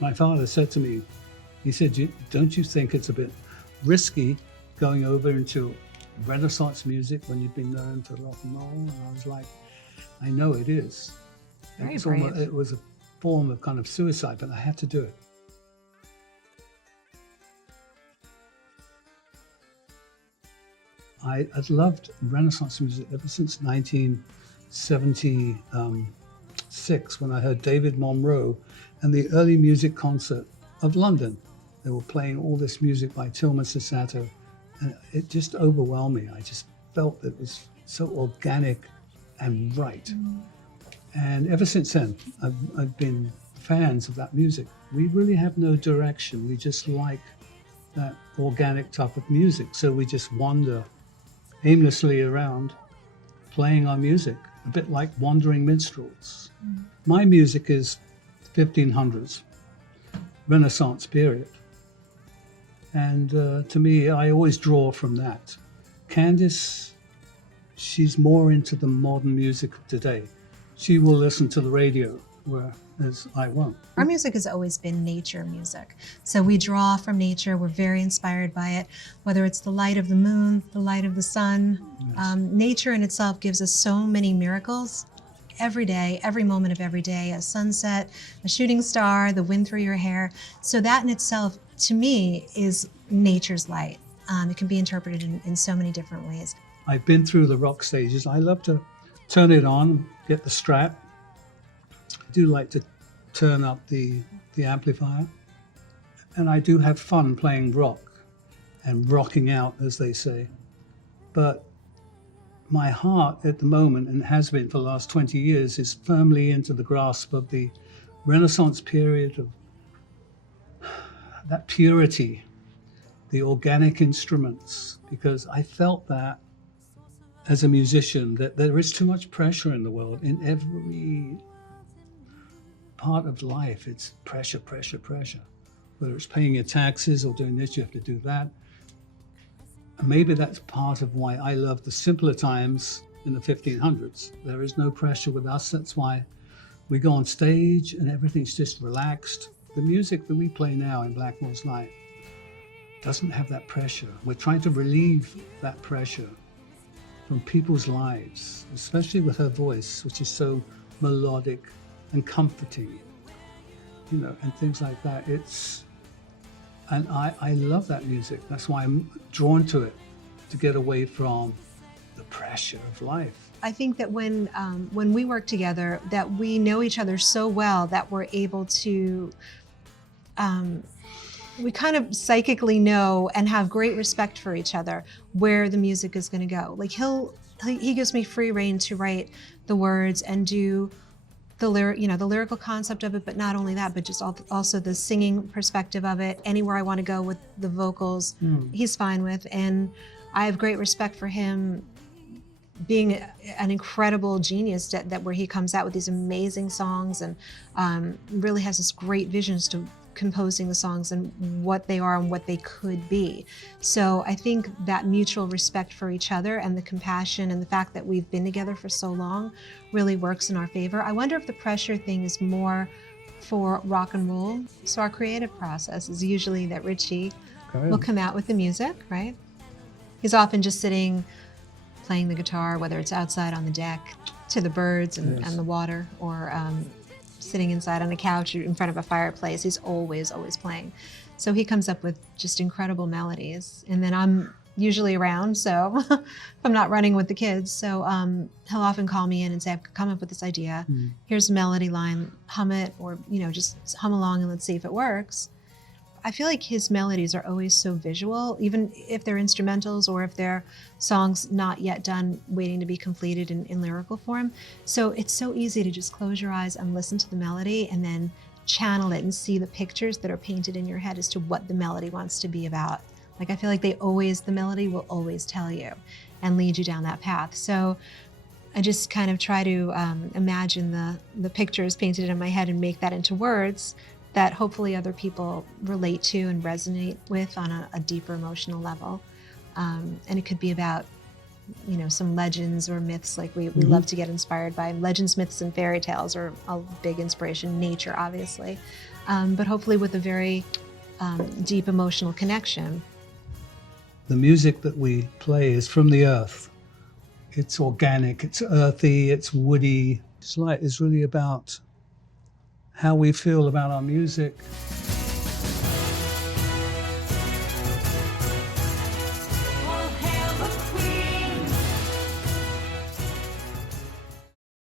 My father said to me, he said, don't you think it's a bit risky going over into Renaissance music when you've been known for rock and roll? And I was like, I know it is. Very It's brave. almost, it was a form of kind of suicide, but I had to do it. I've loved Renaissance music ever since 1976 when I heard David Monroe and the early music concert of London. They were playing all this music by Tilman Sasato, and it just overwhelmed me. I just felt it was so organic and right. Mm. And ever since then, I've been fans of that music. We really have no direction. We just like that organic type of music. So we just wander aimlessly around playing our music, a bit like wandering minstrels. Mm. My music is 1500s, Renaissance period. And to me, I always draw from that. Candice, she's more into the modern music of today. She will listen to the radio, whereas I won't. Our music has always been nature music. So we draw from nature, we're very inspired by it, whether it's the light of the moon, the light of the sun. Yes. Nature in itself gives us so many miracles every day, every moment of every day, a sunset, a shooting star, the wind through your hair. So that in itself, to me, is nature's light. It can be interpreted in so many different ways. I've been through the rock stages. I love to turn it on, get the Strat. I do like to turn up the amplifier. And I do have fun playing rock and rocking out, as they say. But my heart at the moment, and has been for the last 20 years, is firmly into the grasp of the Renaissance period, of that purity, the organic instruments, because I felt that as a musician, that there is too much pressure in the world. In every part of life, it's pressure, pressure, pressure. Whether it's paying your taxes or doing this, you have to do that. And maybe that's part of why I love the simpler times in the 1500s. There is no pressure with us. That's why we go on stage and everything's just relaxed. The music that we play now in Blackmore's Night doesn't have that pressure. We're trying to relieve that pressure from people's lives, especially with her voice, which is so melodic and comforting, you know, and things like that. And I love that music. That's why I'm drawn to it, to get away from the pressure of life. I think that when we work together, that we know each other so well that we're able to, we kind of psychically know and have great respect for each other where the music is going to go. Like he gives me free rein to write the words and do the lyrical concept of it, but not only that, but just also the singing perspective of it. Anywhere I want to go with the vocals, he's fine with. And I have great respect for him being an incredible genius that where he comes out with these amazing songs and really has this great vision as to composing the songs and what they are and what they could be. So I think that mutual respect for each other and the compassion and the fact that we've been together for so long really works in our favor. I wonder if the pressure thing is more for rock and roll. So our creative process is usually that Ritchie will come out with the music, right? He's often just sitting, playing the guitar, whether it's outside on the deck, to the birds and the water, or sitting inside on a couch in front of a fireplace. He's always playing. So he comes up with just incredible melodies. And then I'm usually around, so if I'm not running with the kids. So he'll often call me in and say, I've come up with this idea. Here's a melody line, hum it, or just hum along and let's see if it works. I feel like his melodies are always so visual, even if they're instrumentals or if they're songs not yet done, waiting to be completed in lyrical form. So it's so easy to just close your eyes and listen to the melody and then channel it and see the pictures that are painted in your head as to what the melody wants to be about. Like, I feel like the melody will always tell you and lead you down that path. So I just kind of try to imagine the pictures painted in my head and make that into words that hopefully other people relate to and resonate with on a deeper emotional level. And it could be about some legends or myths. Like we love to get inspired by legends, myths, and fairy tales are a big inspiration. Nature, obviously, but hopefully with a very deep emotional connection. The music that we play is from the earth. It's organic, it's earthy, it's woody. Light is really about how we feel about our music.